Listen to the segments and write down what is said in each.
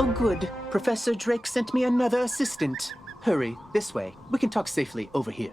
Oh, good. Professor Drake sent me another assistant. Hurry, this way. We can talk safely over here.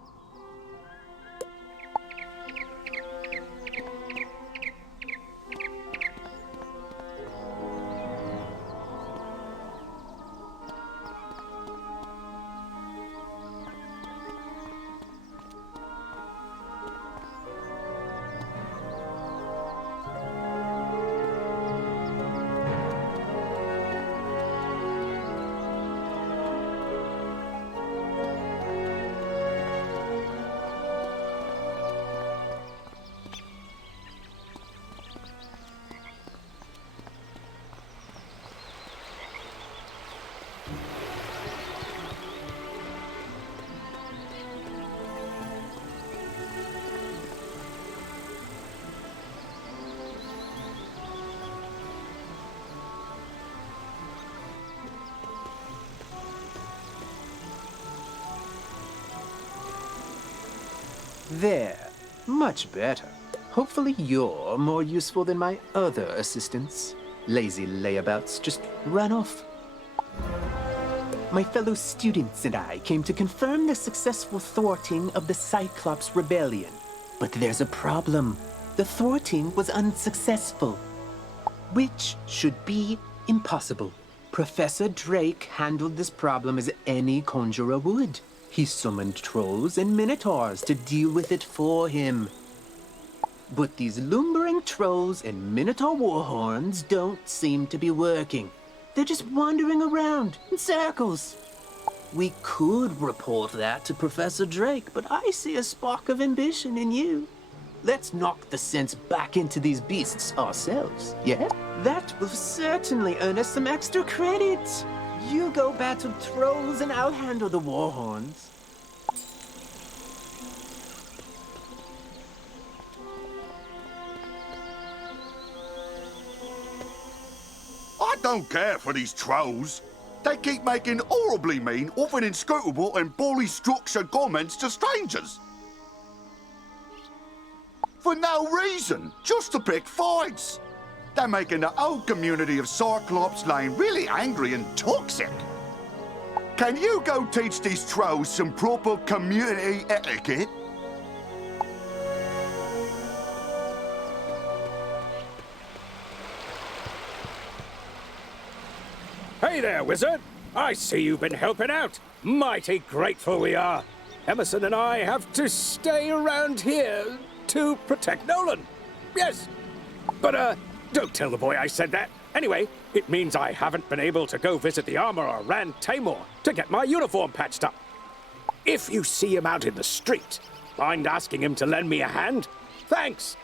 There. Much better. Hopefully you're more useful than my other assistants. Lazy layabouts just run off. My fellow students and I came to confirm the successful thwarting of the Cyclops rebellion. But there's a problem. The thwarting was unsuccessful. Which should be impossible. Professor Drake handled this problem as any conjurer would. He summoned trolls and minotaurs to deal with it for him. But these lumbering trolls and minotaur warhorns don't seem to be working. They're just wandering around in circles. We could report that to Professor Drake, but I see a spark of ambition in you. Let's knock the sense back into these beasts ourselves, yeah? That will certainly earn us some extra credit. You go battle trolls and I'll handle the warhorns. I don't care for these trolls. They keep making horribly mean, often inscrutable and poorly structured comments to strangers. For no reason, just to pick fights. They're making the whole community of Cyclops Lane really angry and toxic. Can you go teach these trolls some proper community etiquette? Hey there, wizard! I see you've been helping out. Mighty grateful we are. Emerson and I have to stay around here to protect Nolan. Yes. But, don't tell the boy I said that. Anyway, it means I haven't been able to go visit the armorer Rand Tamor to get my uniform patched up. If you see him out in the street, mind asking him to lend me a hand? Thanks!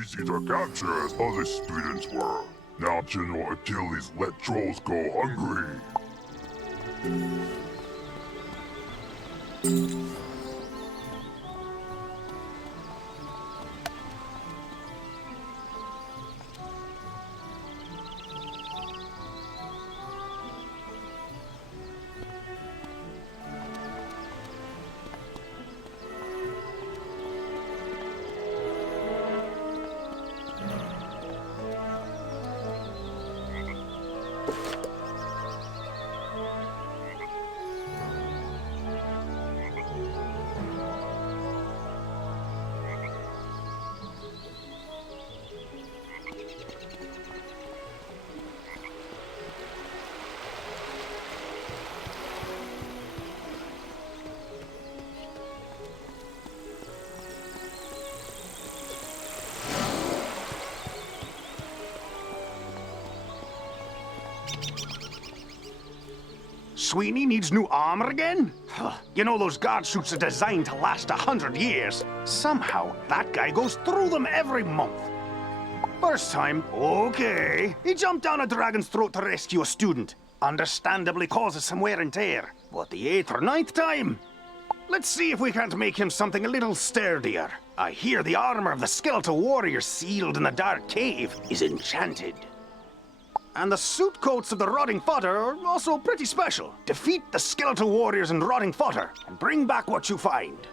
easy to capture as other students were. Now General Achilles let trolls go hungry. Sweeney needs new armor again? You know those guard suits are designed to last 100 years. Somehow, that guy goes through them every month. First time, okay. He jumped down a dragon's throat to rescue a student. Understandably causes some wear and tear. But the 8th or 9th time? Let's see if we can't make him something a little sturdier. I hear the armor of the skeletal warrior sealed in the dark cave is enchanted. And the suit coats of the rotting fodder are also pretty special. Defeat the skeletal warriors and rotting fodder, and bring back what you find.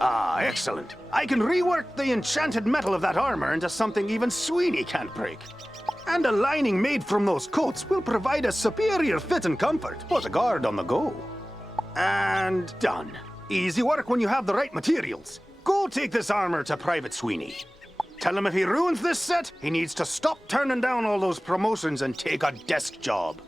Ah, excellent. I can rework the enchanted metal of that armor into something even Sweeney can't break. And a lining made from those coats will provide a superior fit and comfort for the guard on the go. And done. Easy work when you have the right materials. Go take this armor to Private Sweeney. Tell him if he ruins this set, he needs to stop turning down all those promotions and take a desk job.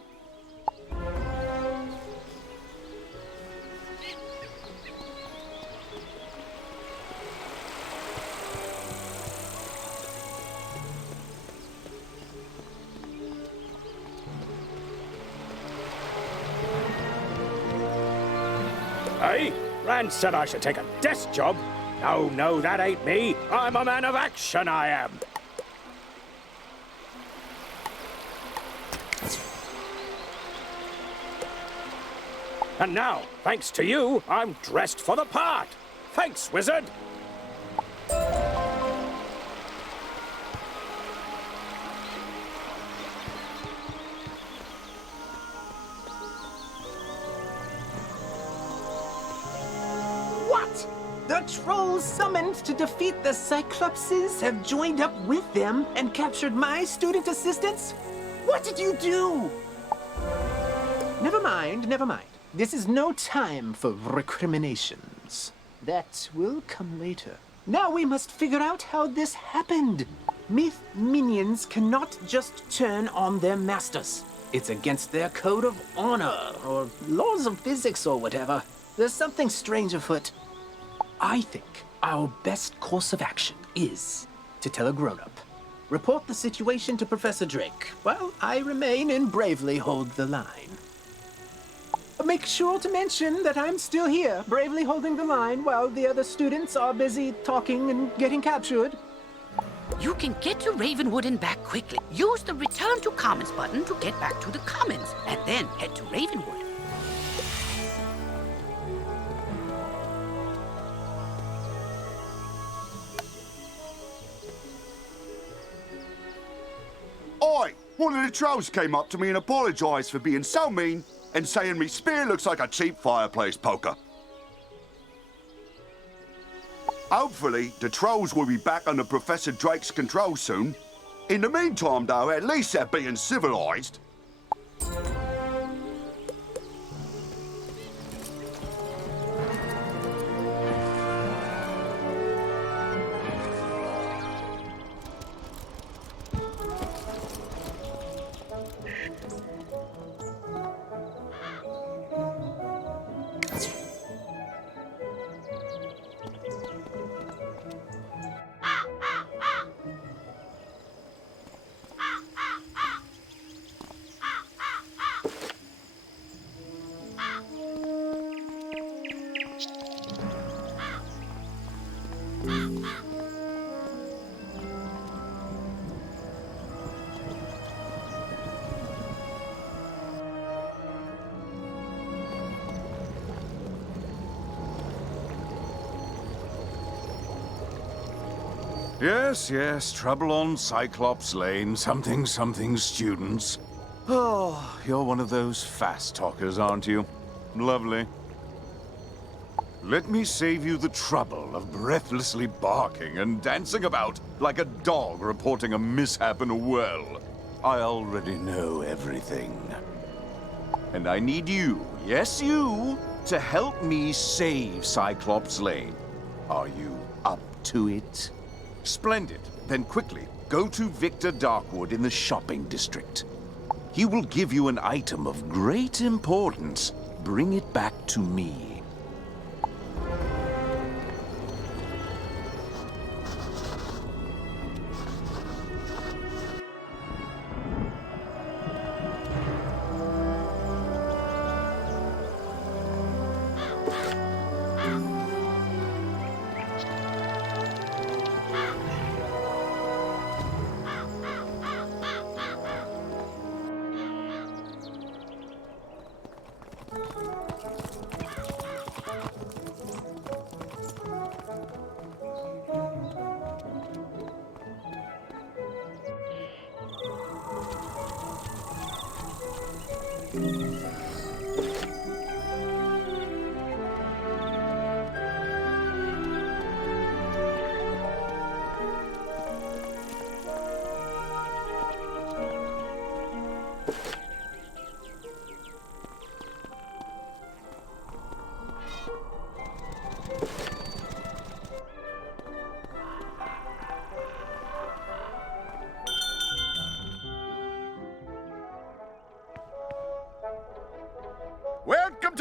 Hey, Rand said I should take a desk job. No, no, that ain't me. I'm a man of action, I am. And now, thanks to you, I'm dressed for the part. Thanks, wizard. What? The trolls summoned to defeat the Cyclopses have joined up with them and captured my student assistants? What did you do? Never mind, never mind. This is no time for recriminations. That will come later. Now we must figure out how this happened. Myth minions cannot just turn on their masters. It's against their code of honor, or laws of physics, or whatever. There's something strange afoot. I think our best course of action is to tell a grown-up. Report the situation to Professor Drake, while I remain and bravely hold the line. Make sure to mention that I'm still here, bravely holding the line while the other students are busy talking and getting captured. You can get to Ravenwood and back quickly. Use the Return to Commons button to get back to the Commons, and then head to Ravenwood. Oi! One of the trolls came up to me and apologised for being so mean and saying me spear looks like a cheap fireplace poker. Hopefully, the trolls will be back under Professor Drake's control soon. In the meantime, though, at least they're being civilised. Yes, trouble on Cyclops Lane, something students. Oh, you're one of those fast talkers, aren't you? Lovely. Let me save you the trouble of breathlessly barking and dancing about like a dog reporting a mishap in a well. I already know everything. And I need you, yes you, to help me save Cyclops Lane. Are you up to it? Splendid. Then quickly, go to Victor Darkwood in the shopping district. He will give you an item of great importance. Bring it back to me.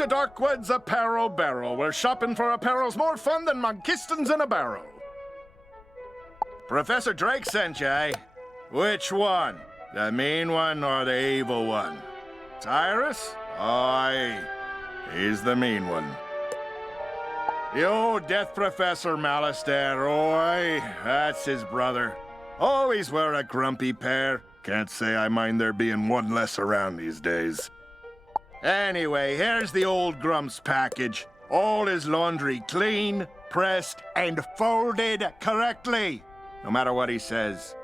to Darkwood's Apparel Barrel, where shopping for apparel's more fun than Monkistons in a barrel. Professor Drake sent you, eh? Which one? The mean one or the evil one? Tyrus? Aye, he's the mean one. The old Death Professor Malice there, oi, that's his brother. Always were a grumpy pair. Can't say I mind there being one less around these days. Anyway, here's the old Grump's package. All his laundry clean, pressed, and folded correctly. No matter what he says.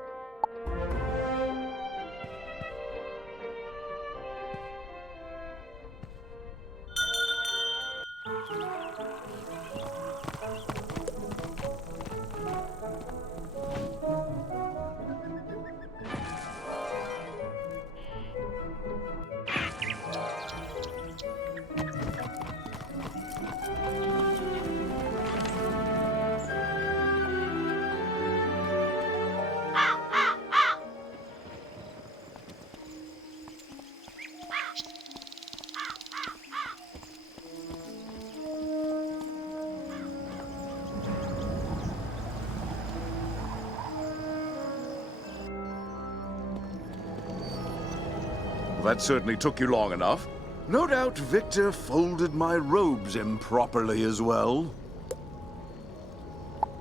That certainly took you long enough. No doubt Victor folded my robes improperly as well.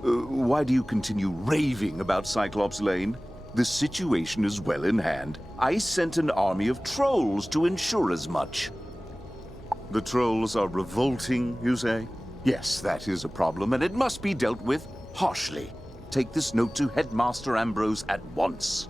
Why do you continue raving about Cyclops Lane? The situation is well in hand. I sent an army of trolls to ensure as much. The trolls are revolting, you say? Yes, that is a problem, and it must be dealt with harshly. Take this note to Headmaster Ambrose at once.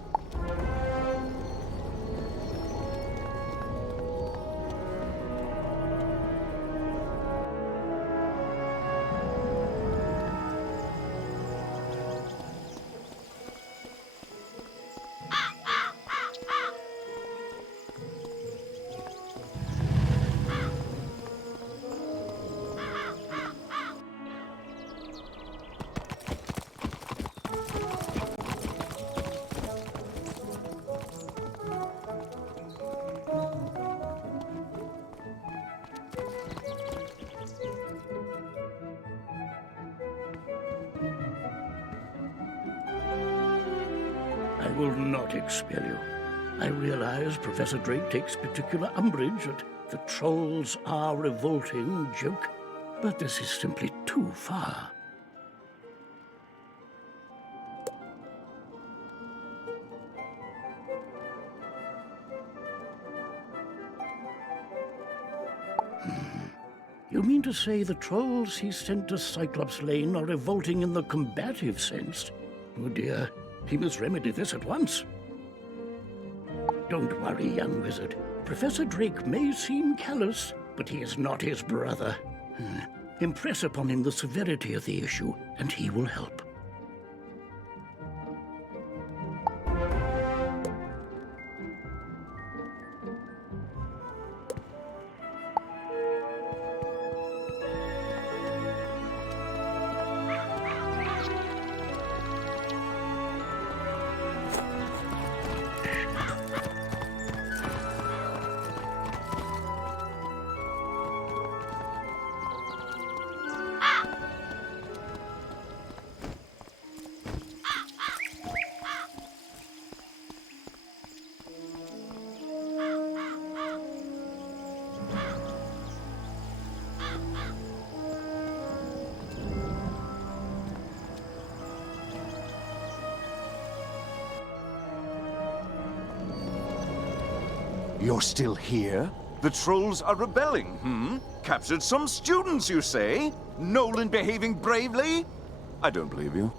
I will not expel you. I realize Professor Drake takes particular umbrage at the trolls are revolting joke, but this is simply too far. You mean to say the trolls he sent to Cyclops Lane are revolting in the combative sense? Oh dear, he must remedy this at once. Don't worry, young wizard. Professor Drake may seem callous, but he is not his brother. Impress upon him the severity of the issue, and he will help. You're still here? The trolls are rebelling, Captured some students, you say? Nolan behaving bravely? I don't believe you.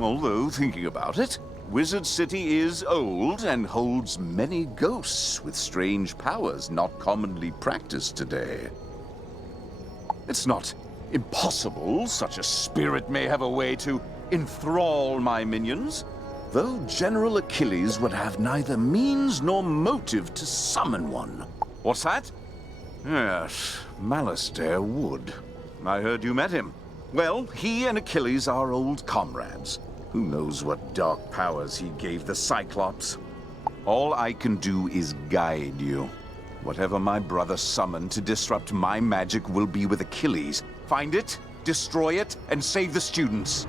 Although, thinking about it, Wizard City is old and holds many ghosts with strange powers not commonly practiced today. It's not impossible such a spirit may have a way to enthrall my minions, though General Achilles would have neither means nor motive to summon one. What's that? Yes, Malistaire would. I heard you met him. Well, he and Achilles are old comrades. Who knows what dark powers he gave the Cyclops? All I can do is guide you. Whatever my brother summoned to disrupt my magic will be with Achilles. Find it, destroy it, and save the students.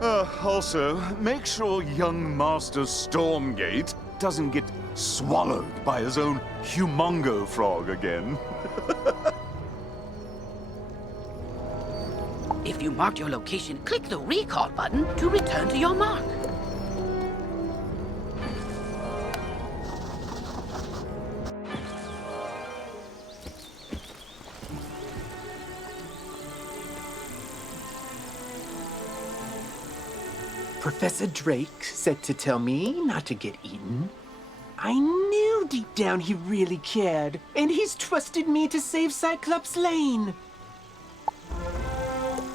Also, make sure young Master Stormgate doesn't get swallowed by his own humongo frog again. If you marked your location, click the recall button to return to your mark. Professor Drake said to tell me not to get eaten. I knew deep down he really cared, and he's trusted me to save Cyclops Lane.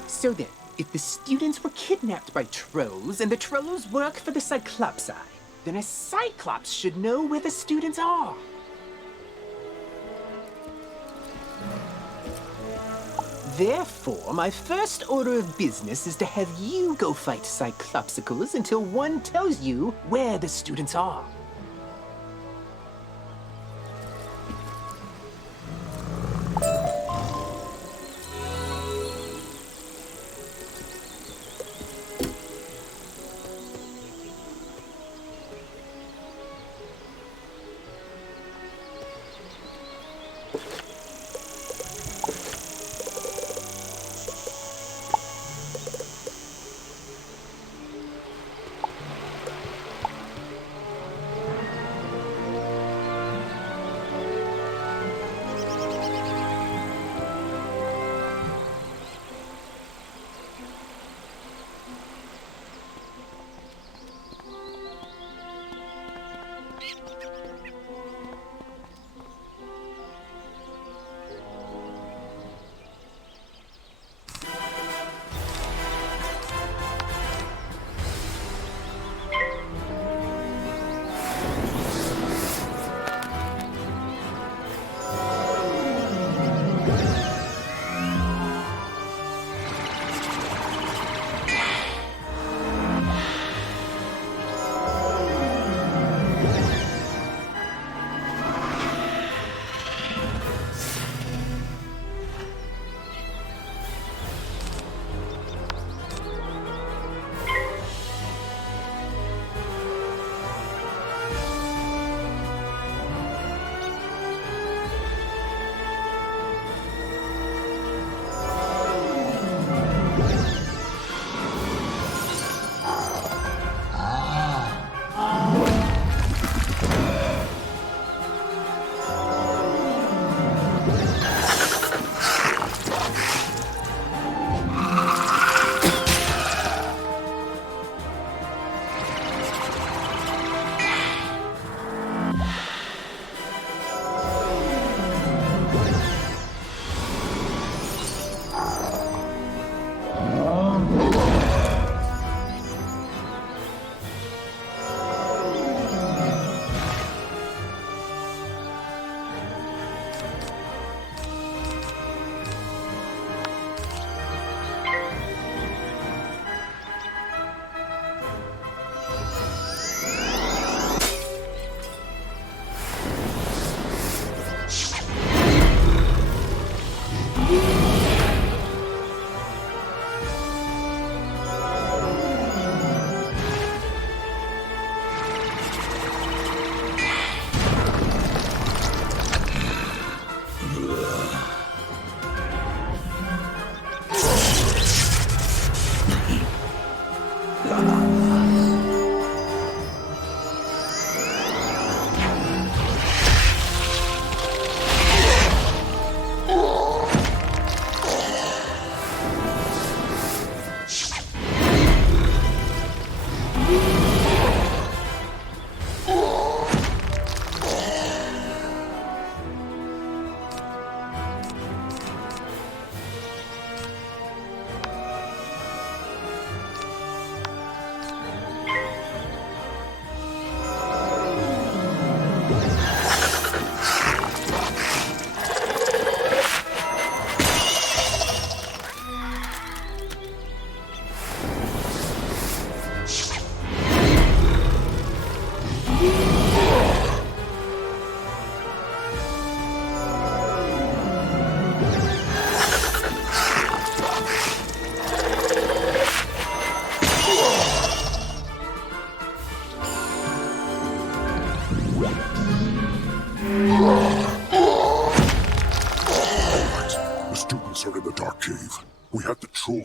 So then, if the students were kidnapped by trolls and the trolls work for the Cyclopsi, then a Cyclops should know where the students are. Therefore, my first order of business is to have you go fight Cyclopsicles until one tells you where the students are.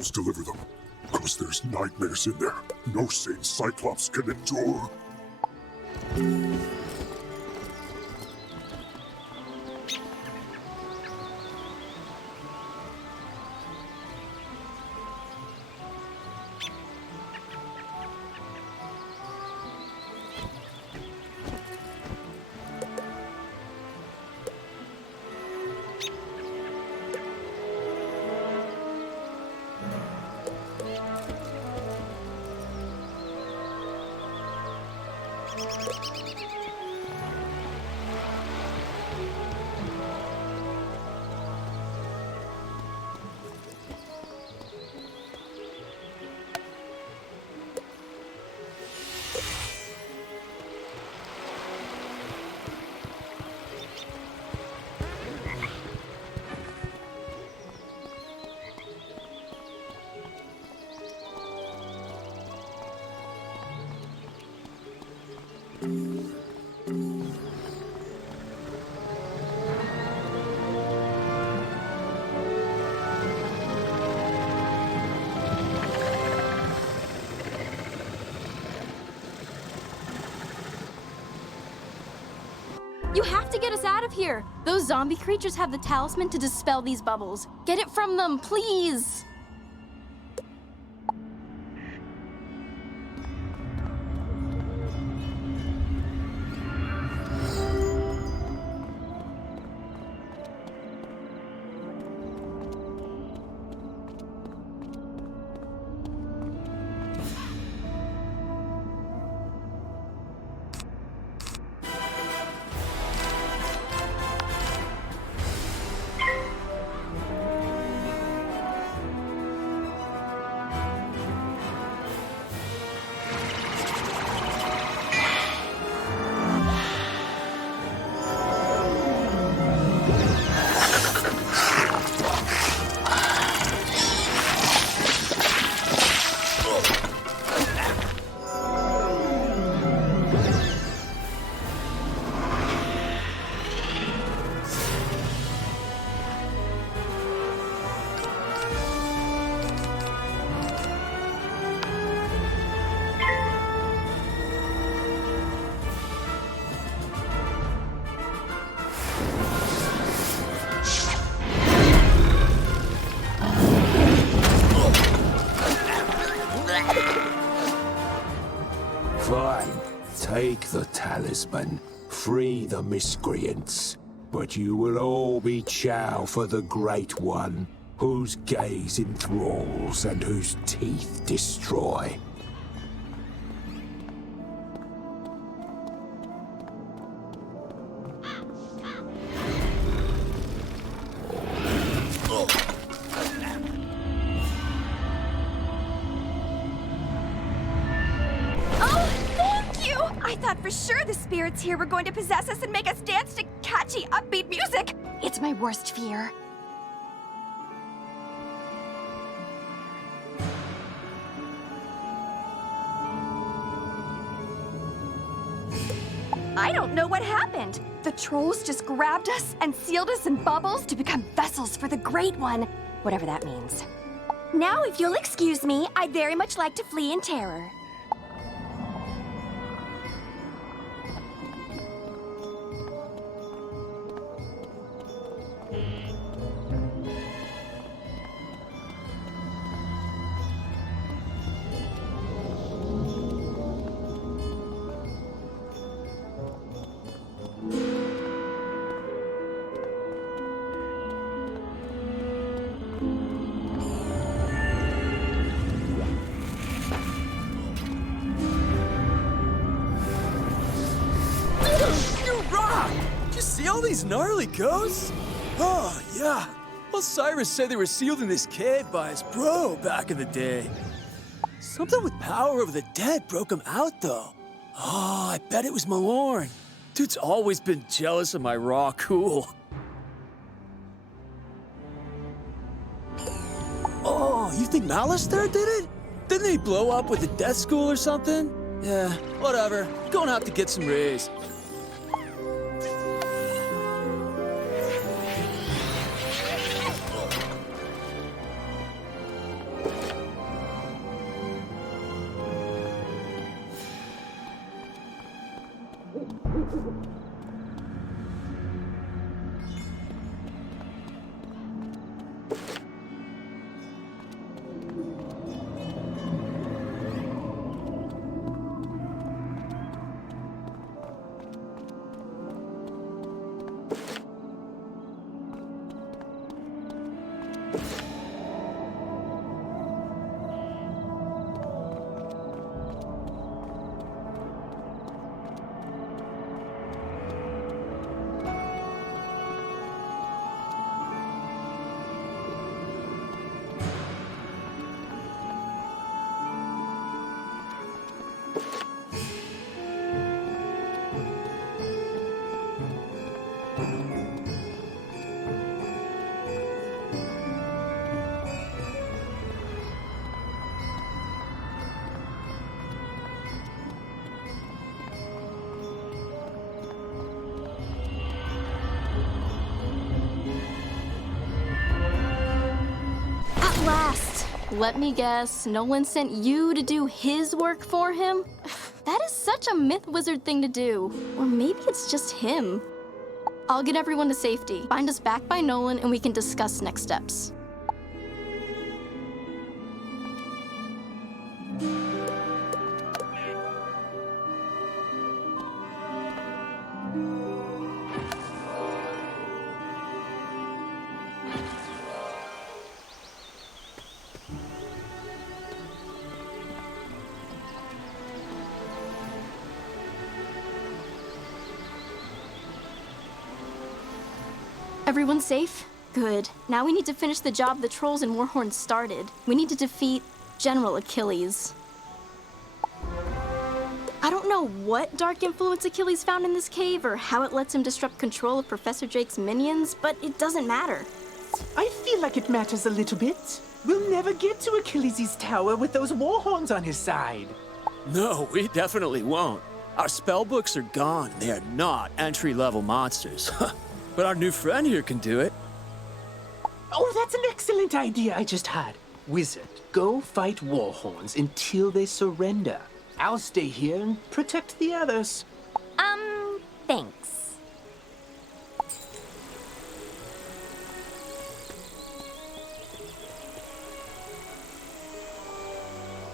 must deliver them. Because there's nightmares in there. No sane Cyclops can endure. You have to get us out of here! Those zombie creatures have the talisman to dispel these bubbles. Get it from them, please! Fine. Take the talisman. Free the miscreants. But you will all be chow for the Great One, whose gaze enthralls and whose teeth destroy. I thought for sure the spirits here were going to possess us and make us dance to catchy, upbeat music. It's my worst fear. I don't know what happened. The trolls just grabbed us and sealed us in bubbles to become vessels for the Great One, whatever that means. Now, if you'll excuse me, I'd very much like to flee in terror. See all these gnarly ghosts? Oh, yeah. Osiris said they were sealed in this cave by his bro back in the day. Something with power over the dead broke him out, though. Oh, I bet it was Malorn. Dude's always been jealous of my raw cool. Oh, you think Malister did it? Didn't he blow up with the death school or something? Yeah, whatever. Going out to get some rays. At last! Let me guess, Nolan sent you to do his work for him? That is such a myth wizard thing to do. Or maybe it's just him. I'll get everyone to safety. Find us back by Nolan and we can discuss next steps. Everyone safe? Good. Now we need to finish the job the trolls and Warhorn started. We need to defeat General Achilles. I don't know what dark influence Achilles found in this cave or how it lets him disrupt control of Professor Drake's minions, but it doesn't matter. I feel like it matters a little bit. We'll never get to Achilles' tower with those Warhorns on his side. No, we definitely won't. Our spellbooks are gone, and they are not entry-level monsters. But our new friend here can do it. Oh, that's an excellent idea I just had. Wizard, go fight Warhorns until they surrender. I'll stay here and protect the others. Thanks.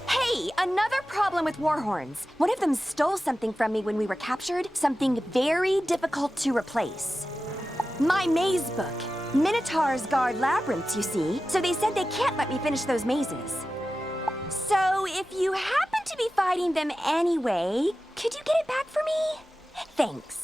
Hey, another problem with Warhorns. One of them stole something from me when we were captured, something very difficult to replace. My maze book. Minotaurs guard labyrinths, you see, so they said they can't let me finish those mazes. So if you happen to be fighting them anyway, could you get it back for me? Thanks.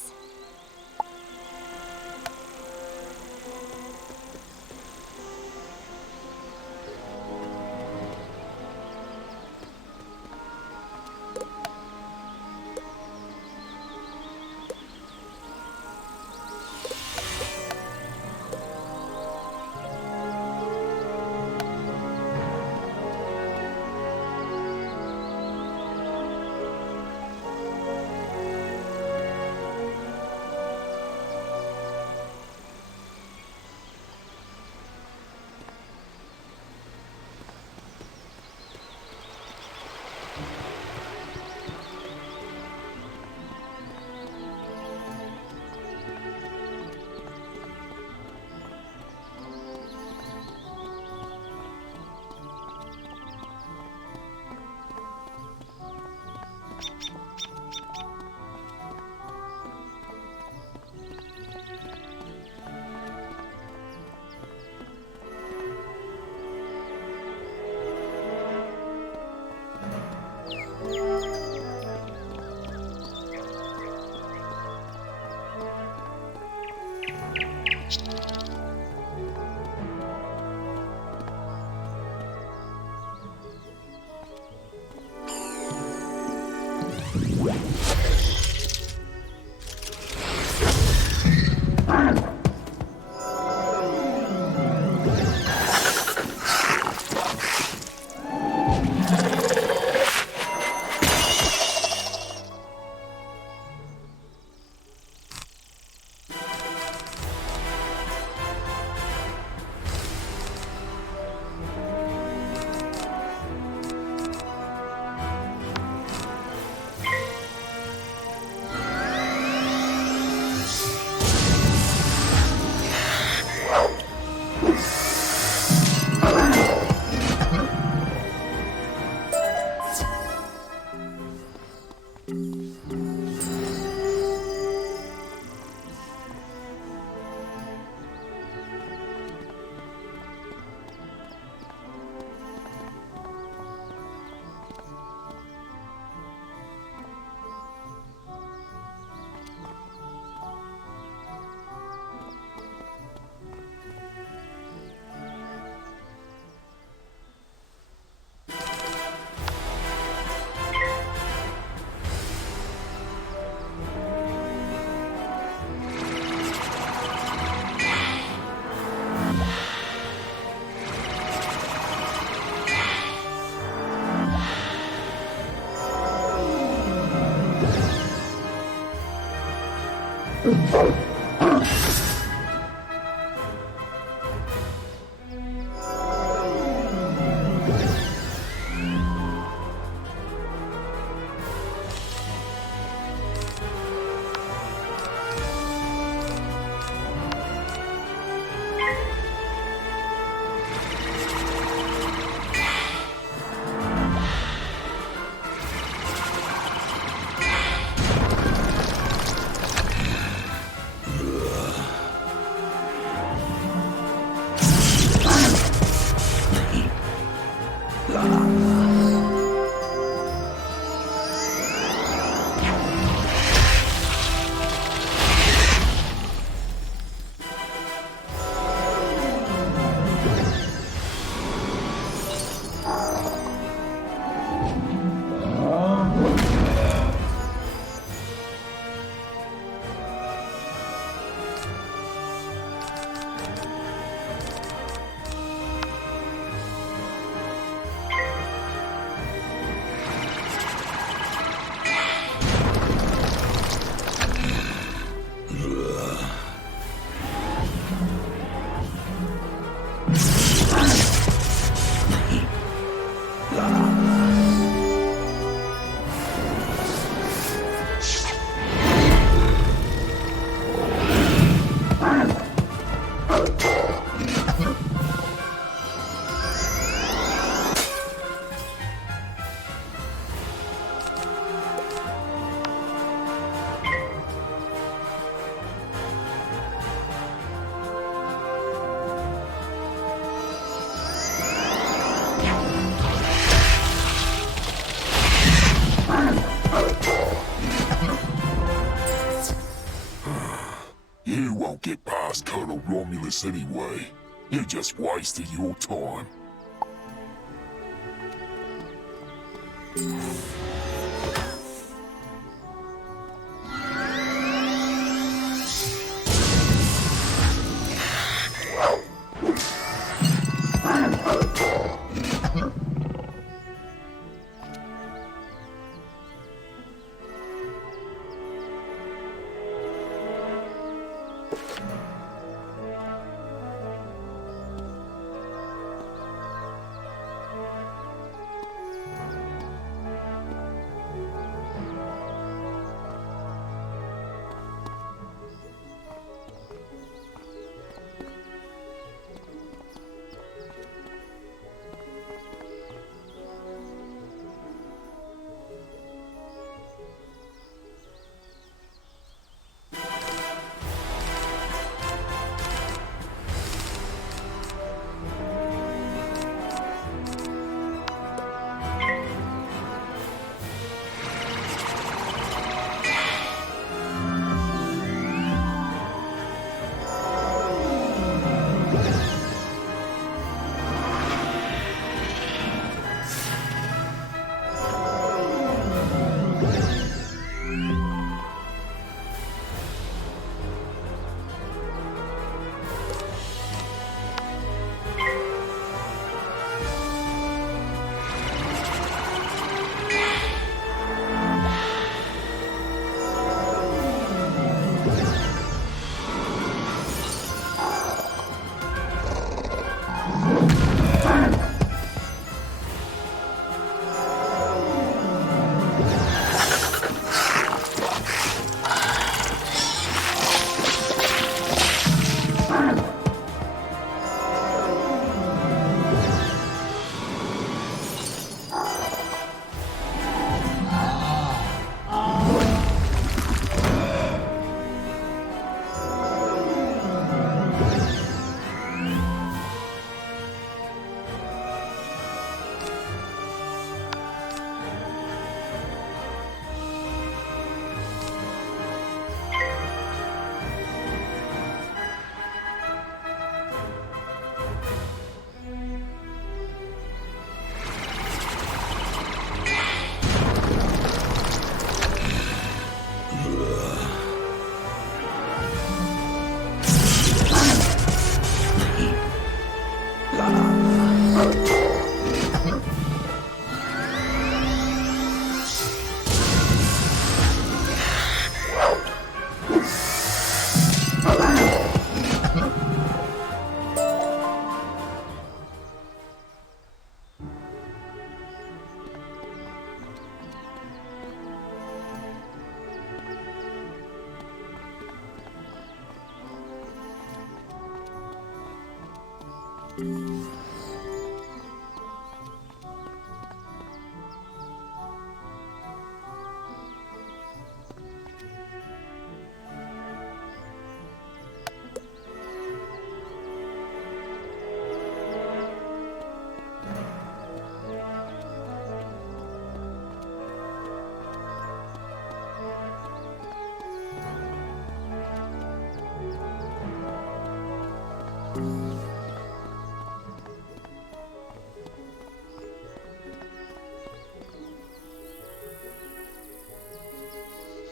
You won't get past Colonel Romulus anyway. You just wasted your time.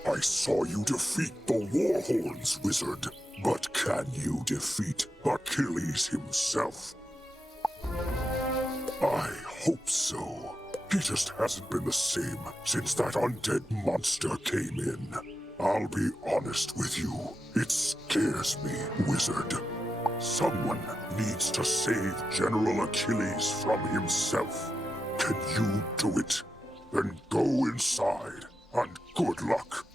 I saw you defeat the Warhorns, wizard. But can you defeat Achilles himself? I hope so. He just hasn't been the same since that undead monster came in. I'll be honest with you. It scares me, wizard. Someone needs to save General Achilles from himself. Can you do it? Then go inside, and good luck.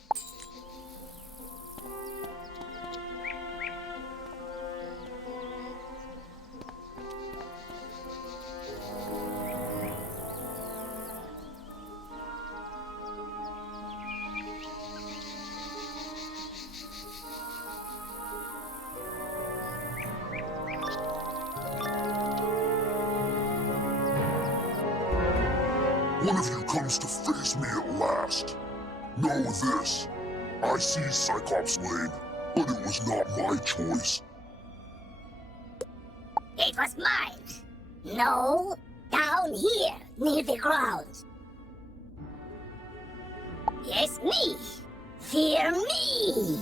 One of you comes to face me at last. Know this. I see Cyclops Lane, but it was not my choice. It was mine. No, down here, near the ground. Yes, me. Fear me.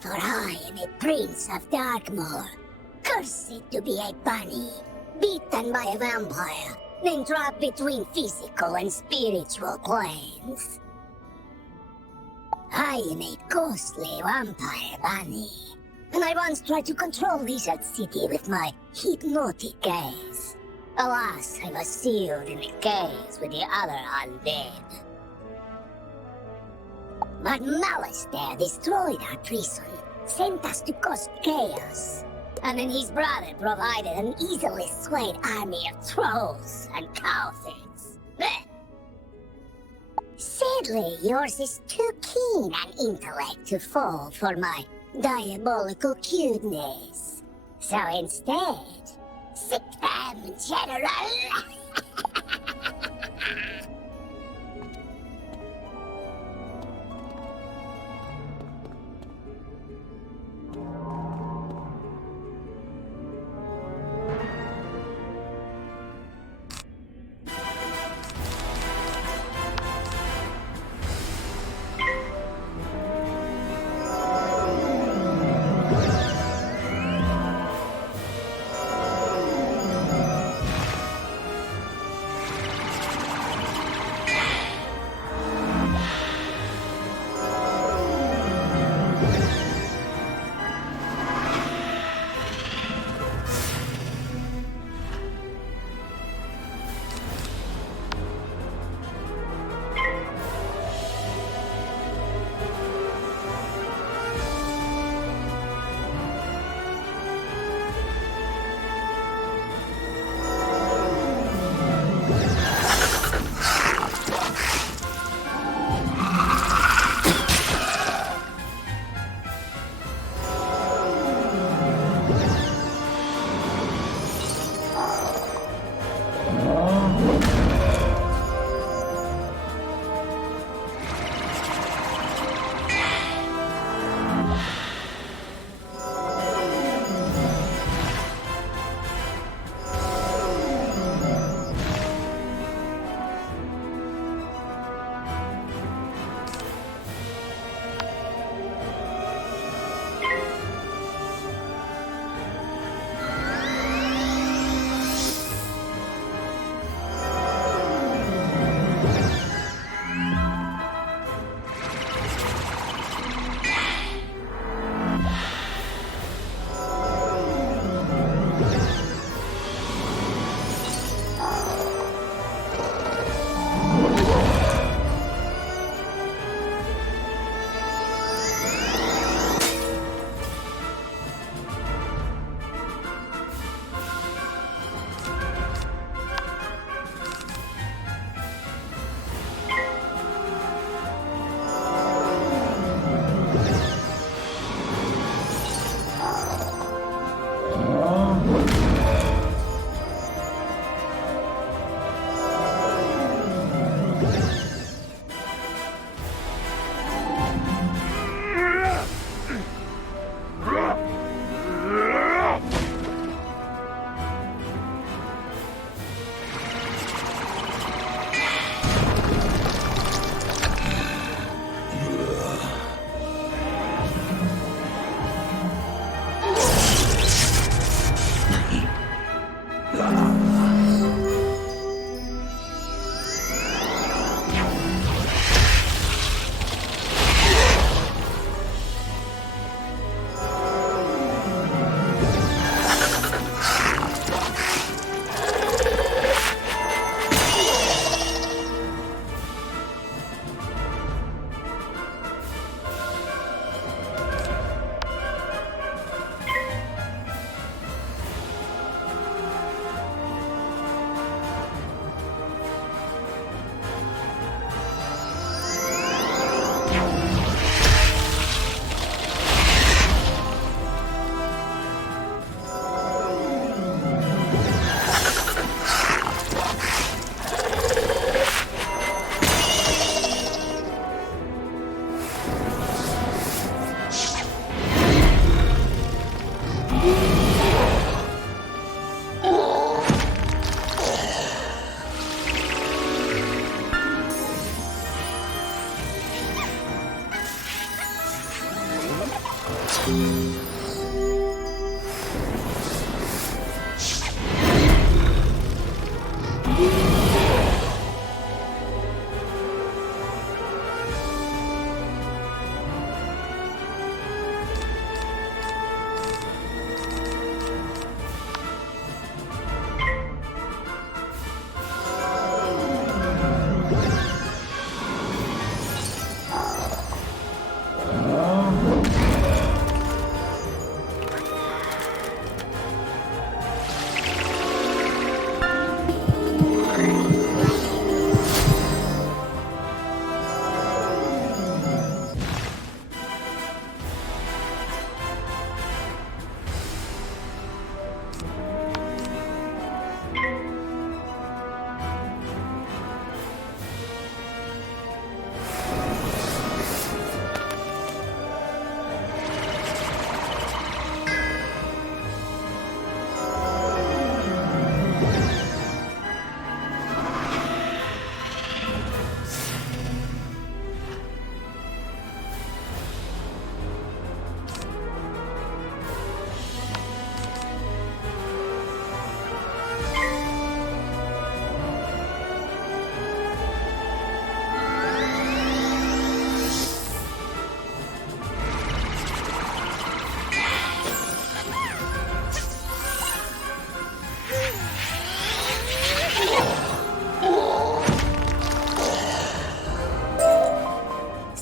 For I am a prince of Darkmoor, cursed to be a bunny, beaten by a vampire, then trapped between physical and spiritual planes. I am a ghostly vampire bunny, and I once tried to control Lizard City with my hypnotic gaze. Alas, I was sealed in a cage with the other undead. But Malistaire destroyed our prison, sent us to cause chaos. And then his brother provided an easily swayed army of trolls and cowards. Sadly, yours is too keen an intellect to fall for my diabolical cuteness. So instead, sick them, General!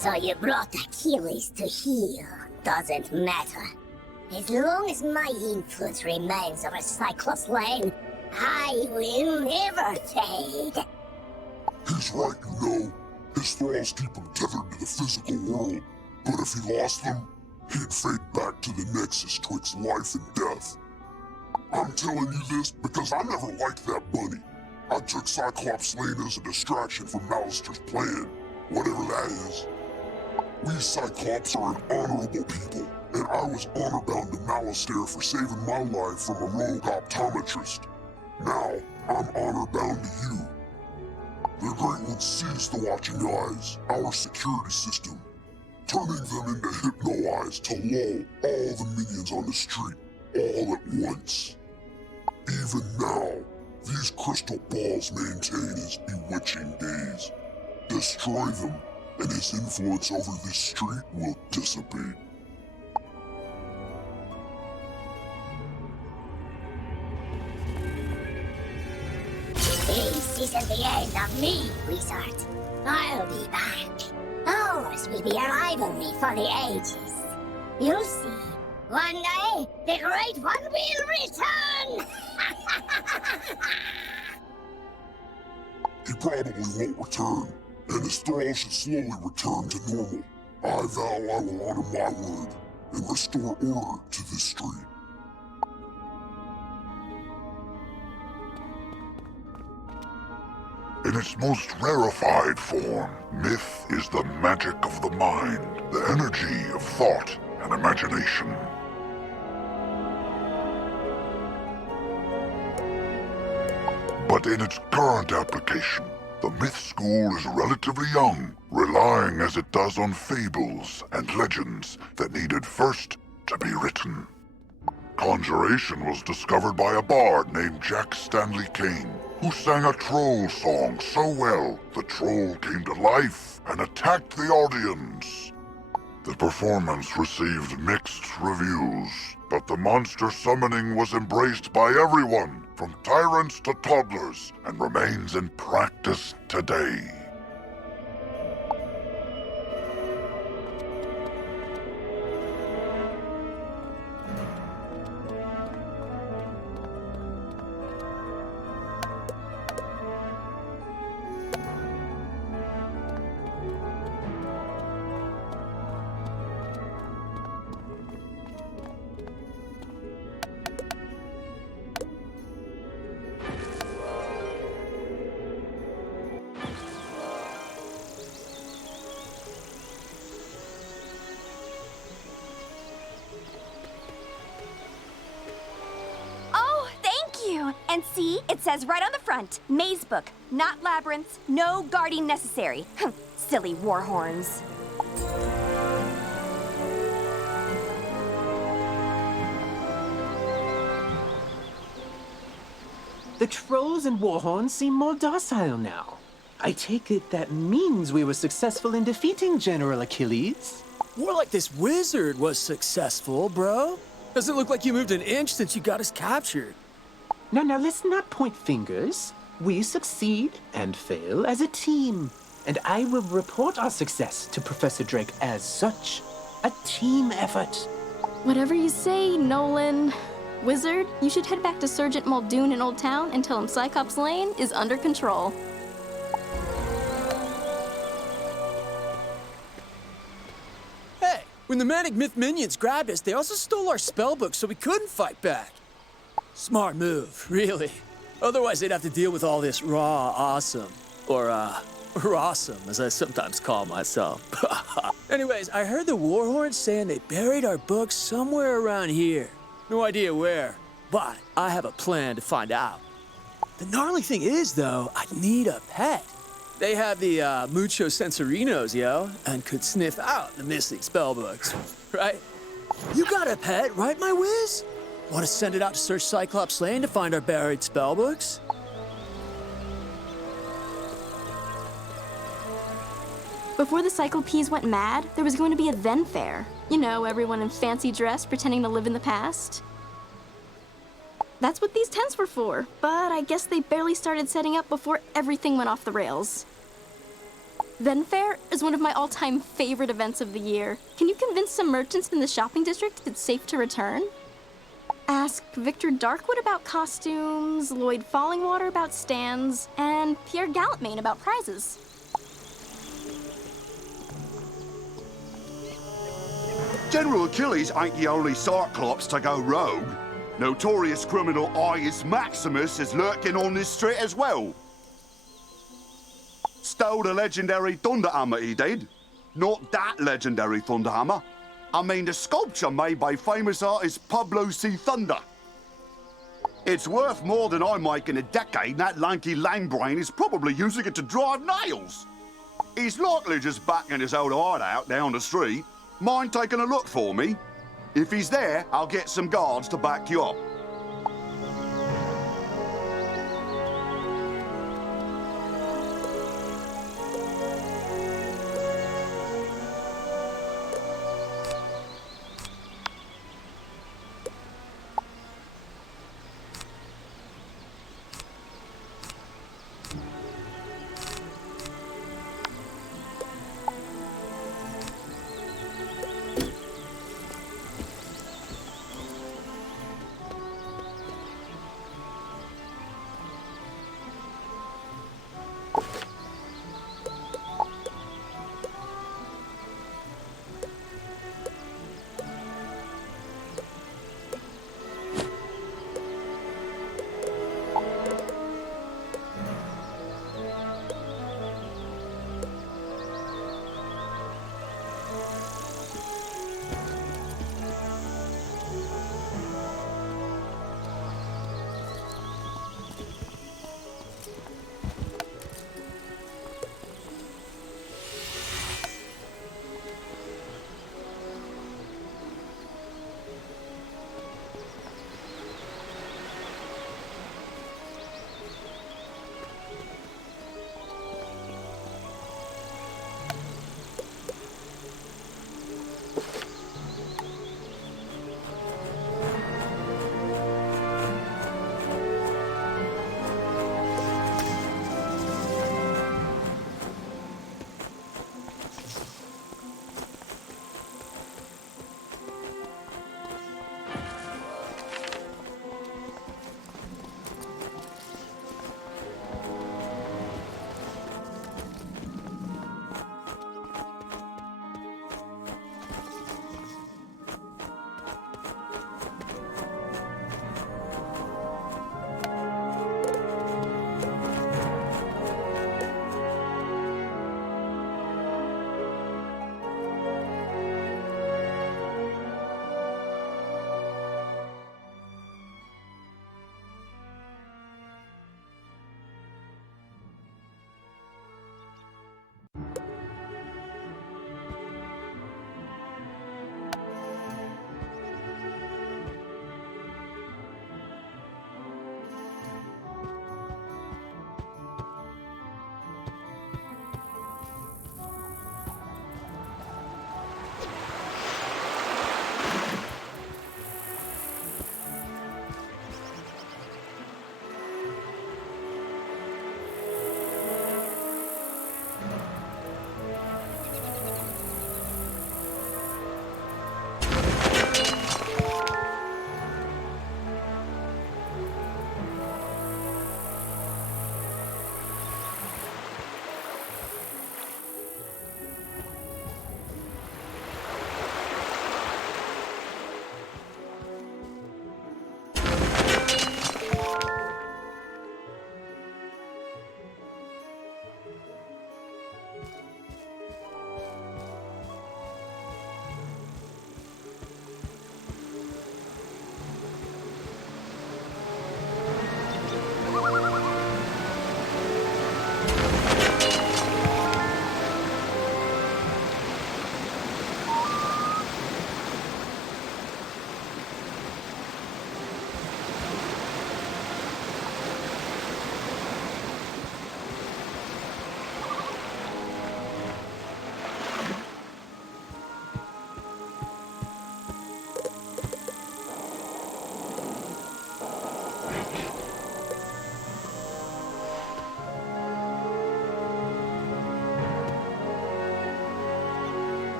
So you brought Achilles to heal. Doesn't matter. As long as my influence remains over Cyclops Lane, I will never fade. He's right, you know. His thralls keep him tethered to the physical world. But if he lost them, he'd fade back to the nexus twixt life and death. I'm telling you this because I never liked that bunny. I took Cyclops Lane as a distraction from Malister's plan, whatever that is. We Cyclops are an honorable people, and I was honor-bound to Malister for saving my life from a rogue optometrist. Now, I'm honor-bound to you. The Great One seized the Watching Eyes, our security system, turning them into Hypno-Eyes to lull all the minions on the street, all at once. Even now, these crystal balls maintain his bewitching gaze. Destroy them, and his influence over this street will dissipate. This isn't the end of me, Wizard. I'll be back. Ours will be a rivalry for the ages. You'll see. One day, the Great One will return! He probably won't return, and his thrall should slowly return to normal. I vow I will honor my word and restore order to this street. In its most rarefied form, myth is the magic of the mind, the energy of thought and imagination. But in its current application, the myth school is relatively young, relying as it does on fables and legends that needed first to be written. Conjuration was discovered by a bard named Jack Stanley Kane, who sang a troll song so well the troll came to life and attacked the audience. The performance received mixed reviews, but the monster summoning was embraced by everyone, from tyrants to toddlers, and remains in practice today. And see, it says right on the front, Maze Book, not labyrinths, no guarding necessary. Silly warhorns. The trolls and warhorns seem more docile now. I take it that means we were successful in defeating General Achilles? More like this wizard was successful, bro. Doesn't look like you moved an inch since you got us captured. Now, let's not point fingers. We succeed and fail as a team. And I will report our success to Professor Drake as such. A team effort. Whatever you say, Nolan. Wizard, you should head back to Sergeant Muldoon in Old Town and tell him Cyclops Lane is under control. Hey, when the Manic Myth minions grabbed us, they also stole our spellbook so we couldn't fight back. Smart move, really. Otherwise, they'd have to deal with all this raw awesome. Or, rawsome, as I sometimes call myself. Anyways, I heard the warhorns saying they buried our books somewhere around here. No idea where, but I have a plan to find out. The gnarly thing is, though, I need a pet. They have the mucho sensorinos, yo, and could sniff out the missing spellbooks, right? You got a pet, right, my whiz? Want to send it out to search Cyclops Lane to find our buried spellbooks? Before the Cyclopes went mad, there was going to be a then fair. You know, everyone in fancy dress pretending to live in the past. That's what these tents were for, but I guess they barely started setting up before everything went off the rails. Then Fair is one of my all-time favorite events of the year. Can you convince some merchants in the shopping district it's safe to return? Ask Victor Darkwood about costumes, Lloyd Fallingwater about stands, and Pierre Gallopmain about prizes. General Achilles ain't the only Cyclops to go rogue. Notorious criminal Ius Maximus is lurking on this street as well. Stole the legendary Thunderhammer, he did. Not that legendary Thunderhammer. I mean the sculpture made by famous artist Pablo C. Thunder. It's worth more than I make in a decade, and that lanky lamebrain is probably using it to drive nails. He's likely just backing his old heart out down the street. Mind taking a look for me? If he's there, I'll get some guards to back you up.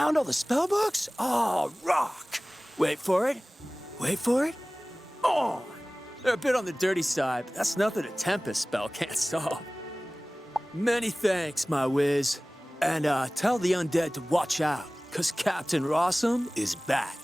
found all the spell books? Oh, rock. Wait for it. Wait for it. Oh, they're a bit on the dirty side, but that's nothing a Tempest spell can't solve. Many thanks, my whiz. And tell the undead to watch out, because Captain Rossum is back.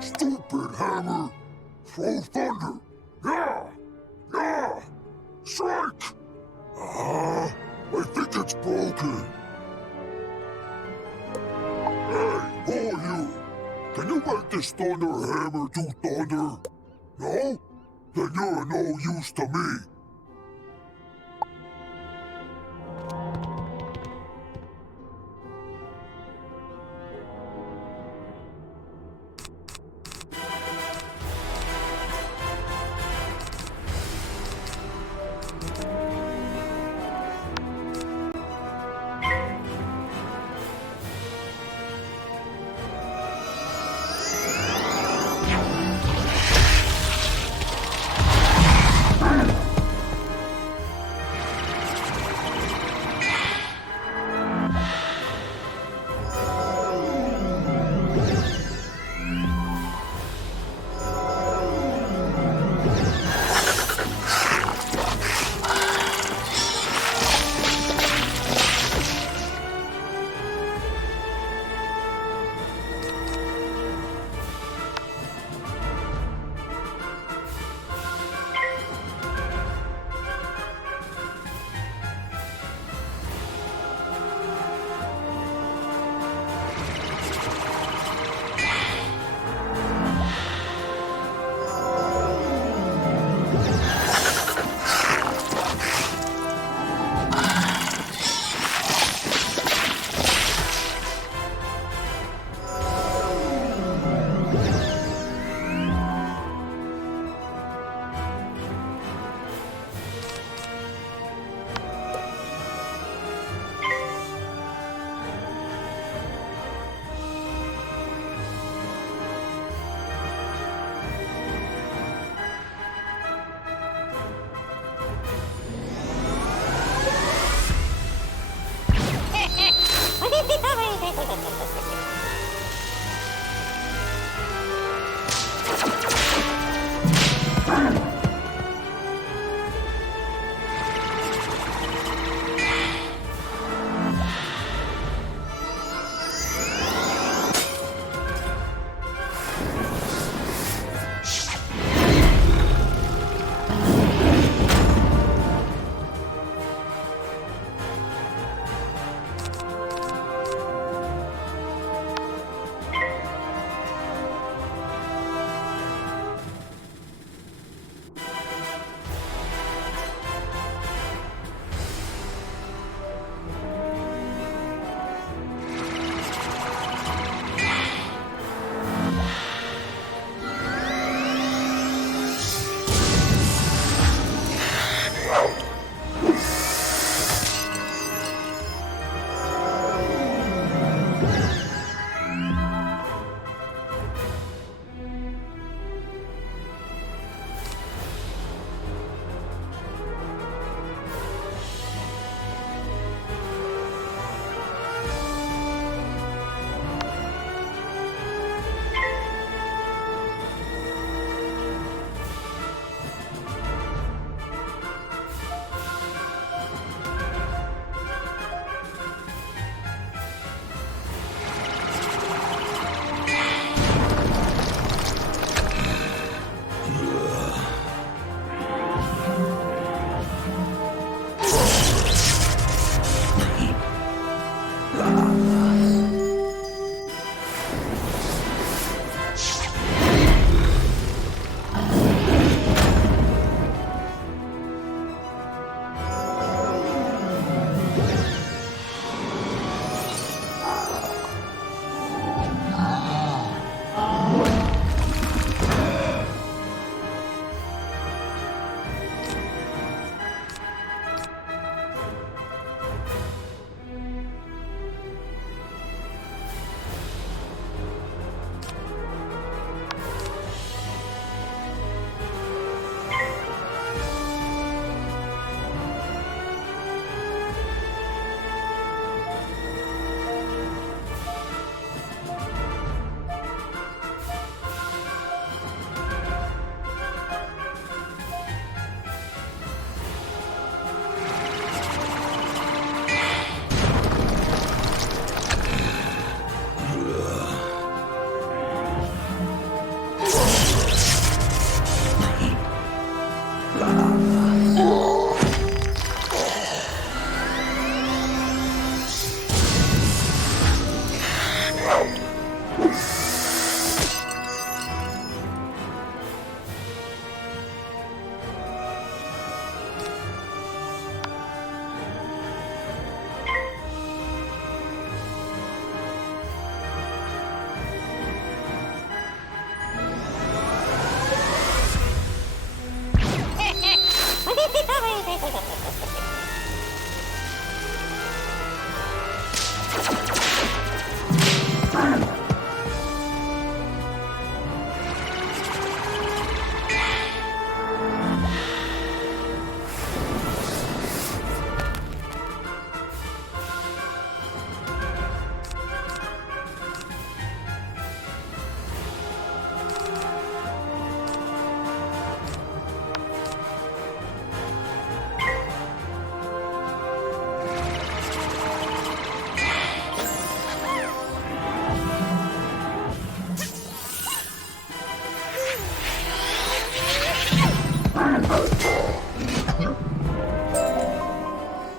Stupid hammer! Throw thunder! Yeah! Yeah! Strike! I think it's broken. Hey, who are you? Can you make this thunder hammer do thunder? No? Then you're no use to me.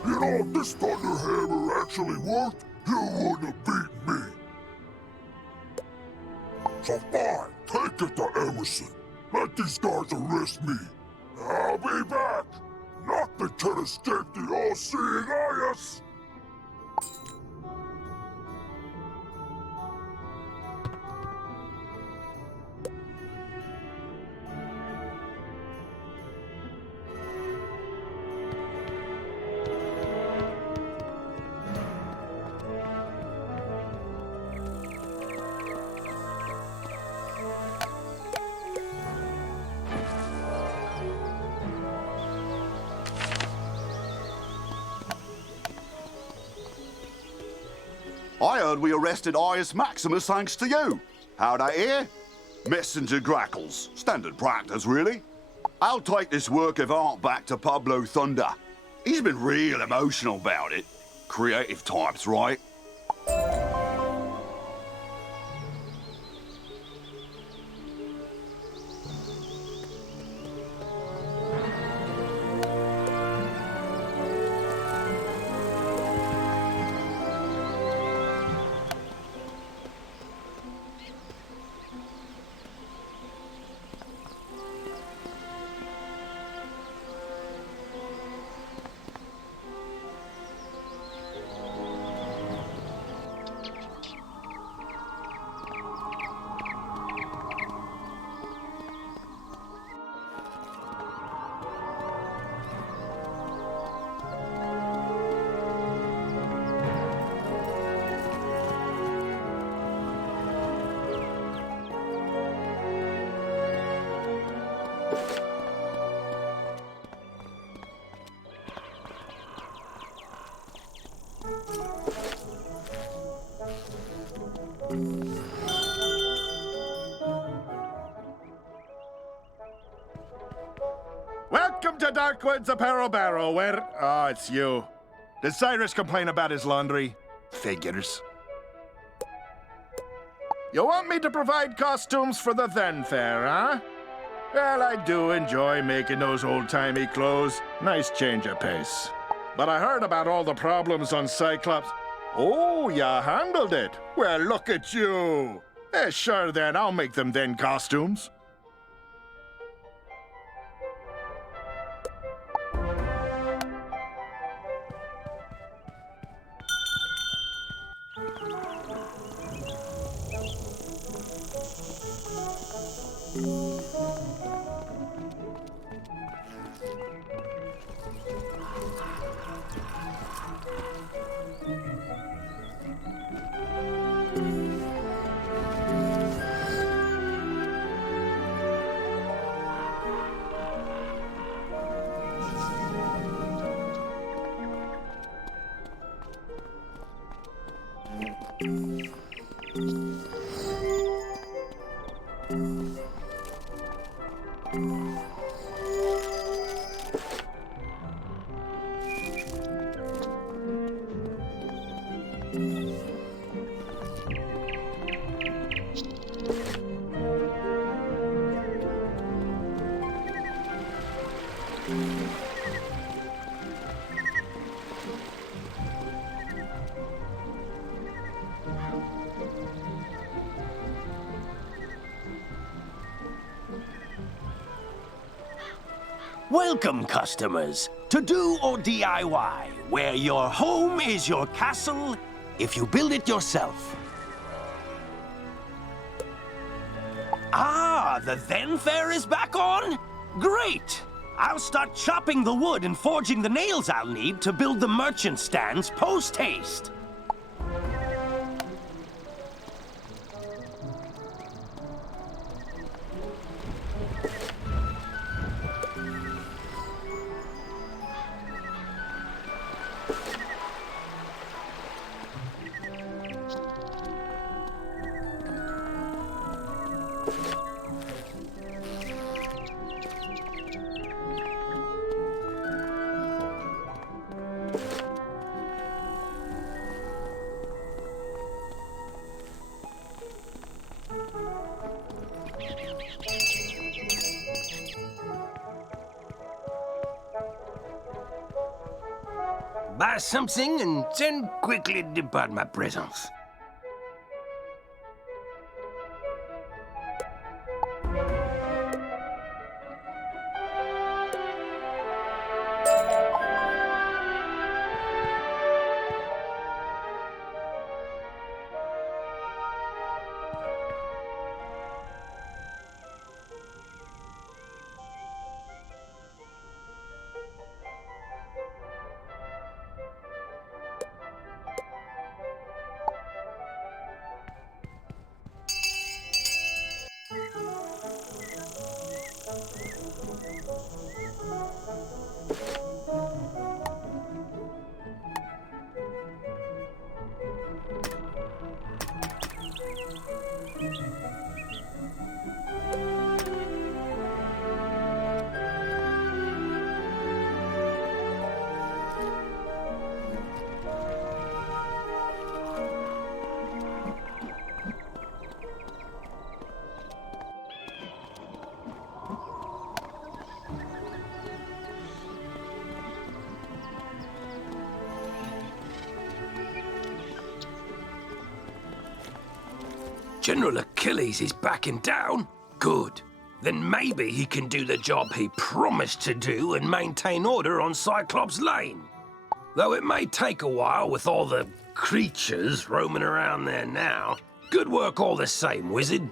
You know, if this Thunderhammer actually worked, you wouldn't have beat me. So fine, take it to Emerson. Let these guys arrest me. I'll be back. Nothing can escape the all-seeing eyes. I heard we arrested Ius Maximus thanks to you. How'd I hear? Messenger grackles. Standard practice, really. I'll take this work of art back to Pablo Thunder. He's been real emotional about it. Creative types, right? Welcome to Darkwood's Apparel Barrow, where... Oh, it's you. Did Cyrus complain about his laundry? Figures. You want me to provide costumes for the then fair, huh? Well, I do enjoy making those old-timey clothes. Nice change of pace. But I heard about all the problems on Cyclops. Oh, you handled it. Well, look at you. Sure then, I'll make them then costumes. Welcome, customers, to Do or DIY, where your home is your castle if you build it yourself. Ah, the then fair is back on? Great! I'll start chopping the wood and forging the nails I'll need to build the merchant stands post-haste. buy something and then quickly depart my presence. General Achilles is backing down? Good. Then maybe he can do the job he promised to do and maintain order on Cyclops Lane. Though it may take a while with all the creatures roaming around there now. Good work all the same, wizard.